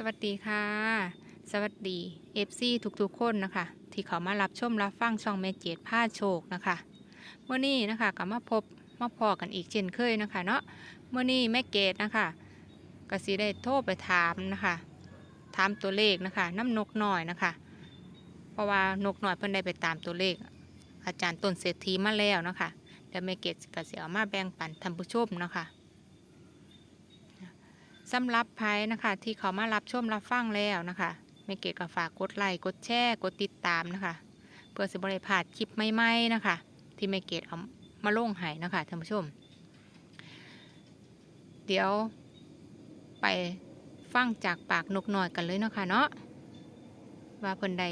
สวัสดีค่ะ สวัสดีเอฟซีทุกๆคนนะคะ ที่เขามารับชมรับฟังช่องเมเจตผ้าโชคนะคะเมื่อนี้นะคะก็มาพบมาพอกันอีกเช่นเคยนะคะเนาะเมื่อนี้แม่เกดนะคะก็สิได้โทรไปถามนะคะถามตัวเลขนะคะน้ำนกหน่อยนะคะ เพราะว่านกหน่อยเพิ่นได้ไปตามตัวเลข อาจารย์ต้นเศรษฐีมาแล้วนะคะเดี๋ยวแม่เกดก็สิเอามาแบ่งปันท่านผู้ชมนะคะ สำหรับไพ่นะคะ ที่เขามารับชมรับฟังแล้วนะคะไม่เกตก็ฝากกดไลค์กดแชร์กดติดตามนะคะ เพื่อสิบริพลาดคลิปใหม่ๆนะคะ ที่ไม่เกตเอามาลงให้นะคะท่านผู้ชม เดี๋ยวไปฟังจากปากนกน้อยกันเลยนะคะเนาะว่าเพิ่นใด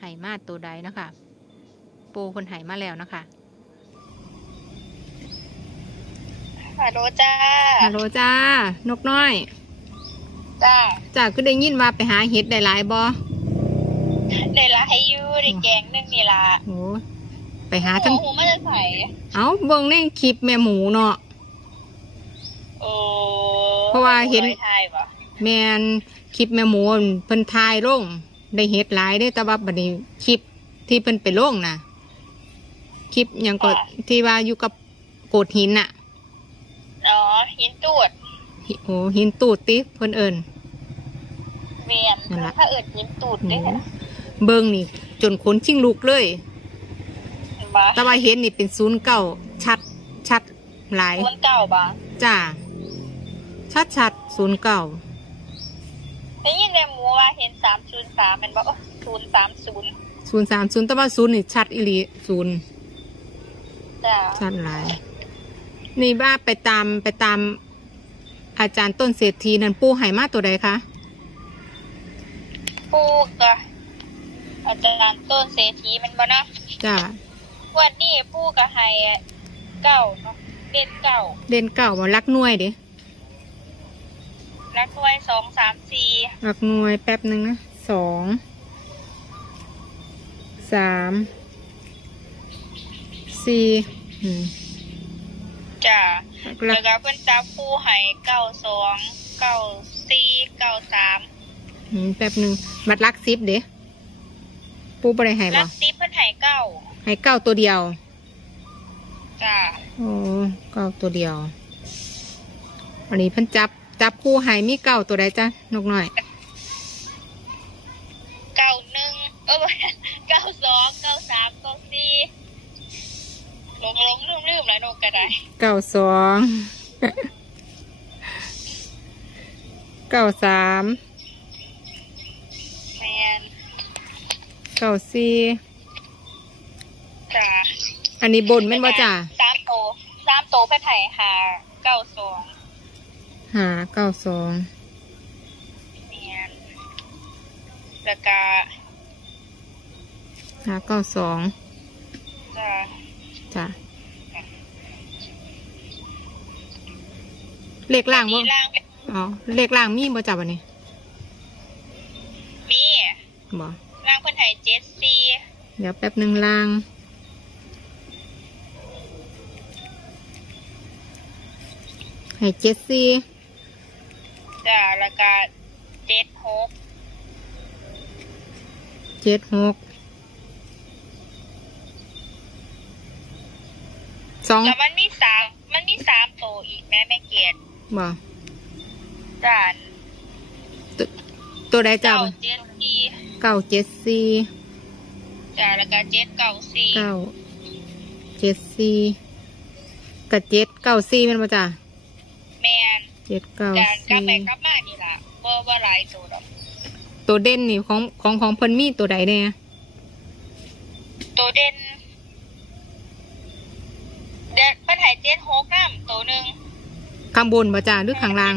ไห่มาตัวใดนะคะ ปูเพิ่นไห่มาแล้วนะคะ ฮัลโหลจ้าฮัลโหลจ้า นกน้อย จ้า จ้าก็ได้ยินว่าไปหาเห็ดได้หลายบ่ได้ละให้อยูได้แกงหนึงนี่ละโหไปหาทั้งโอ้โหมันจะใส่เอาเบิ่งในคลิปแม่หมูเนาะโอ้เพราะว่าเห็นร้อยไทยปะแม่นคลิปแม่หมูเพิ่นทายลงได้เฮ็ดหลายเด้อแต่ว่าบัดนี้คลิปที่เพิ่นไปลงน่ะคลิปหยังก็ที่ว่าอยู่กับโกดหินน่ะอ๋อ หินตูดหิโอ้หินตูดติเพิ่นเอิ้นเมียนนั่นล่ะถ้าเอิดหินตูดโหได้ค่ะเบิ่งนี่ จนขนชิงลุกเลยเห็นปะแต่ว่าเห็นนี่เป็นศูนย์เก้าชัดชัดหลายคนเก่าปะจ้าชัดชัดศูนย์เก้าได้ยินแต่หมูว่าเห็นสามศูนย์สามมันบอกศูนย์สามศูนย์ศูนย์สามศูนย์แต่ว่าศูนย์นี่ชัดอีหลีศูนย์จ้าชัดหลาย นี่ว่าไปตามไปตามอาจารย์ต้นเศรษฐีนั่นปูไหมาตัวใดคะปูกะอาจารย์ต้นเศรษฐีมันบ่เนาะจ้าวันนี้ปูกะให้เก้าเนาะเด่นเก้าเด่นเก่ามารักหน่วยเด้นักด้วยสองสามสี่รักหน่วยแป๊บหนึ่งนะสองสามสี่อืม จ้ารัแล้กวก็เพิ่นจับคู่ให้เก้าสองเก้าสี่เก้าสามอืมแป๊บหนึ่งบัดรักซิปเด้ปูบริหายลับ่กซีเพิ่นให้เก้าให้เก้าตัวเดียว จ้าโอ้เก้าตัวเดียว อันนี้เพิ่นจับจับคู่ใหายมีเก้าตัวใดจ้ะนกหน่อยเก้าหนึ่งเออเก้าสองเก้าสามเก้าสี่หลงหลงลื มลืมแล้วนกก็ได้เก้าสองเก้าสามแมนเก้าสี่จ้าอันนี้บนแม่นบ่จ้ะสามโตสามโตเพิ่นให้หาเก้าสองหาเก้าสองแมนแล้วก็หาเก้าสองจ้า จ้ะ เลขล่างบ่มีล่างอ๋อเลขล่างมีบ่จ้ะวันนี้มีบ่ล่างเพิ่นให้เจ็ดสี่เดี๋ยวแป๊บหนึ่งล่างให้เจ็ดสี่จ้าแล้วก็เจ็ดหกเจ็ดหกสองแล้วมันมีสามมันมีสามโตอีกแม่แม่เกียรติ บ่จ้าตัวตัวใดจ้ะเก้าเจ็ดสี่เก้าเจ็ดสี่จ้าแล้วก็เจ็ดเก้าสี่เก้าเจ็ดสี่กับเจ็ดเก้าสี่แมันบ่จ้ะแมนเจ็ดเก้าจ้ากลับสี่ไปกลับมานี่ล่ะบ่บ่หลายโตดอกตัวเด่นนี่ของของของเพิ่นมีตัวใดเนี่ยโตเด่นเด็กเพิ่นให้เจ็ดหกน้ำโตหนึ่ง ข้างบนบ่จ้ะหรือข้างล่าง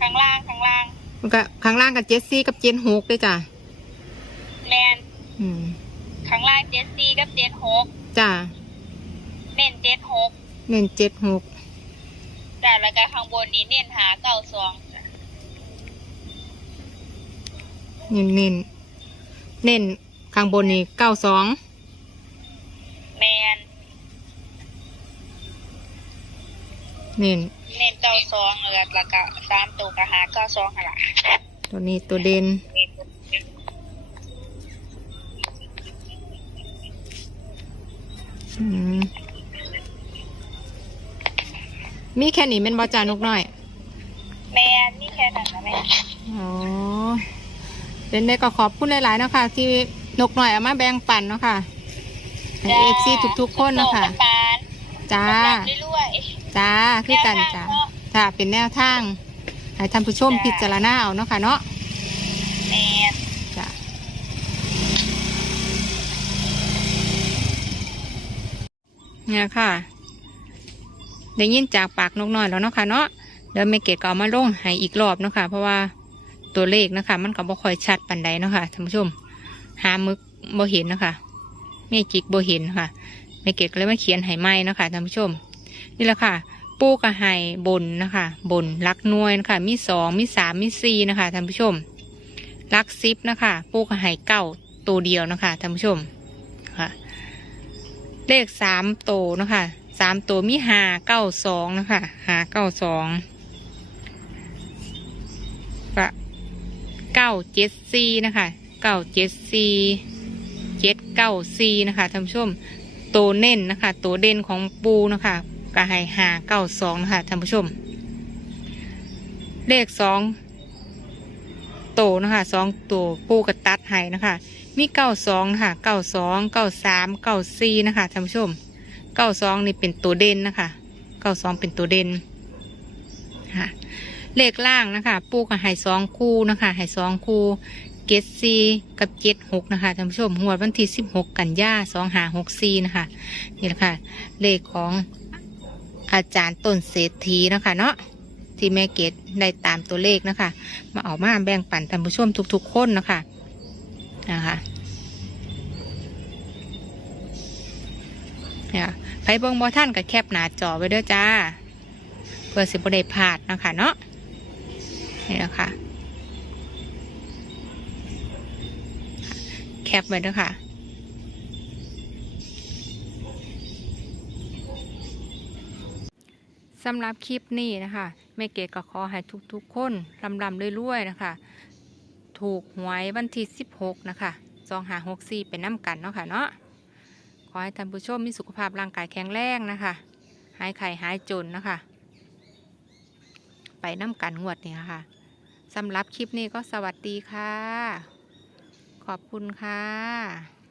ข้างล่างข้างล่างมันก็ข้างล่างกับเจ็ดสี่กับเจ็ดหกด้วยจ้ะแมนอืมข้างล่างเจ็ดสี่กับเจ็ดหกจ้ะเน้นเจ็ดหกเน้นเจ็ดหกจ้าแล้วก็ข้างบนนี่เน้นหาเก้าสองเน้นเน้นเน้นข้างบนนี่เก้าสอง เน้นเน้นเก้าสองแล้วก็สามตัวก็หาเก้าสองหั่นล่ะตตัวนี้ตัวเด่นอืมมีแค่นี้เป็นบอจานกน้อย แม่นี่แค่นั้นนะแม่อ๋อเป็นได้ก็ขอบคุณหลายๆเนาะคะที่นกหน่อยเอามาแบ่งปันเนาะค่ะให้เอฟซีทุกๆคนเนาะคะปานจ้าๆเรื่อย จ้าคือกันจ้าแนวทงเนะจ้าเป็นแนวทางให้ท่านผู้ชมจ้าพิจารณาเอาเนาะค่ะเนาะแม่จ้าเนี่ยค่ะ ได้ยินจากปากนกน้อยแล้วเนาะค่ะเนาะเดี๋ยวแม่เกดก็เอามาลงให้อีกรอบเนาะค่ะเพราะว่าตัวเลขนะคะ มันก็บ่ค่อยชัดปันใดเนาะค่ะท่านผู้ชม หามึกบ่เห็นเนาะคะแม่จิกบ่เห็นค่ะแม่เกดก็เลยมาเขียนให้ไหมเนาะค่ะท่านผู้ชม นี่แหละค่ะปูกระไห้บนนะคะบนรักน่วยนะคะมีสองมีสามมีสี่นะคะท่านผู้ชมรักซิปนะคะปูกระไห้เก้าตัวเดียวนะคะท่านผู้ชมค่ะเลขสามโตวนะคะสามตัวมีหาเก้าสองนะคะหาเก้าสองกะเก้าเจ็ดสี่นะคะเก้าเจ็ดสี่เจ็ดเก้าสี่นะคะท่านผู้ชมตัวเน้นนะคะ ตัวเด่นของปูนะคะ ก็ให้หาเก้าสองนะคะท่านผู้ชม เลขสองโตวนะคะสองตัวปูกระตัดให้นะคะ มีเก้าสองนะคะเก้าสองเก้าสามเก้าสี่นะคะท่านผู้ชมเก้าสองนี่เป็นตัวเด่นนะคะเก้าสองเป็นตัวเด่นค่ะเลขล่างนะคะ ปูกับไห่สองคู่นะคะไห่สองคู่เกตซีกับเจ็ดหกนะคะท่านผู้ชมหัววันที่สิบหกกันยาสองหาหกซีนะคะนี่แหละค่ะเลขของ อาจารย์ต้นเศรษฐีนะคะเนาะที่แม่เกดได้ตามตัวเลขนะคะ มาออกมาแบ่งปันท่านผู้ชมทุกๆคนนะคะนะคะเนี่ยไปเบิ่งบอท่านกับแคปหนาจอไว้ด้อจ้า เพื่อสิบได้พลาดนะคะเนาะนี่นะคะแคปไว้ด้อค่ะ สำหรับคลิปนี้นะคะแม่เกดก็ขอให้ทุกๆคนลำลำๆรวยๆนะคะ ถูกหวยวันที่ 16 นะคะสองหาหกสี่เป็นน้ำกันเนาะค่ะเนาะขอให้ท่านผู้ชมมีสุขภาพร่างกายแข็งแรงนะคะ หายไข้หายจนนะคะ ไปน้ำกันงวดนี้ค่ะสำหรับคลิปนี้ก็สวัสดีค่ะ ขอบคุณค่ะ